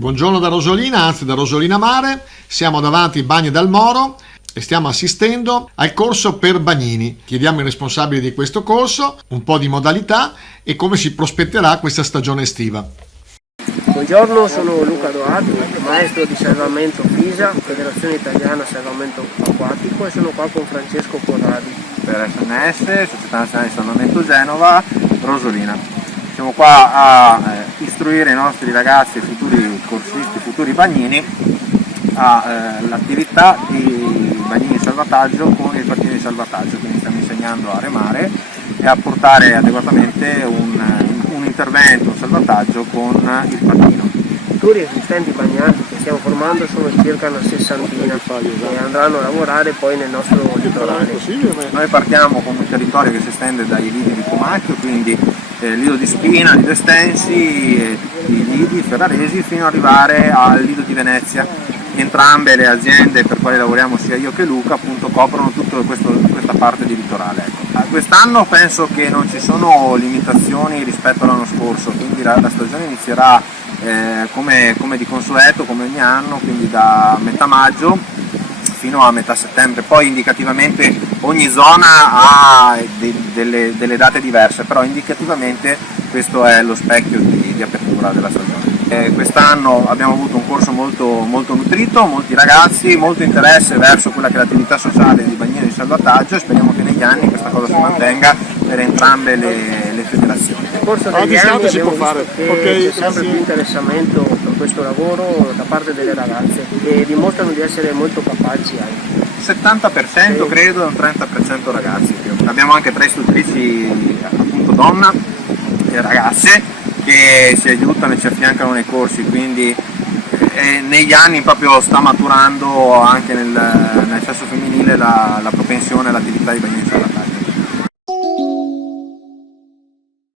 Buongiorno da Rosolina, anzi da Rosolina Mare. Siamo davanti ai Bagni del Moro e stiamo assistendo al corso per bagnini. Chiediamo ai responsabili di questo corso un po' di modalità e come si prospetterà questa stagione estiva. Buongiorno, sono Luca Doardi, maestro di salvamento FISA, Federazione Italiana Salvamento Acquatico, e sono qua con Francesco Corradi per SNS, Società Nazionale di Salvamento Genova, Rosolina. Siamo qua a istruire i nostri ragazzi, futuri corsisti, futuri bagnini, all'attività di bagnini di salvataggio con il pattino di salvataggio, quindi stiamo insegnando a remare e a portare adeguatamente un intervento, un salvataggio con il pattino. I futuri assistenti bagnanti che stiamo formando sono circa una sessantina e andranno a lavorare poi nel nostro litorale. Noi partiamo con un territorio che si estende dai lidi di Comacchio, quindi lido di Spina, lido Estensi, i lidi ferraresi, fino ad arrivare al lido di Venezia. Entrambe le aziende per quali lavoriamo, sia io che Luca, appunto coprono tutta questa parte di litorale. Quest'anno penso che non ci sono limitazioni rispetto all'anno scorso, quindi la stagione inizierà come di consueto, come ogni anno, quindi da metà maggio fino a metà settembre. Poi indicativamente ogni zona ha delle date diverse, però indicativamente questo è lo specchio di apertura della stagione. Quest'anno abbiamo avuto un corso molto nutrito, molti ragazzi, molto interesse verso quella che è l'attività sociale di bagnino di salvataggio, e speriamo che negli anni questa cosa si mantenga per entrambe le federazioni. Nel corso degli anni abbiamo visto che c'è sempre più interessamento per questo lavoro da parte delle ragazze, che dimostrano di essere molto capaci anche. 70% credo e un 30% ragazzi. Abbiamo anche 3 istruttrici, appunto donna e ragazze, che si aiutano e ci affiancano nei corsi, quindi negli anni proprio sta maturando anche nel sesso femminile la propensione all'attività di bagnino di salvataggio.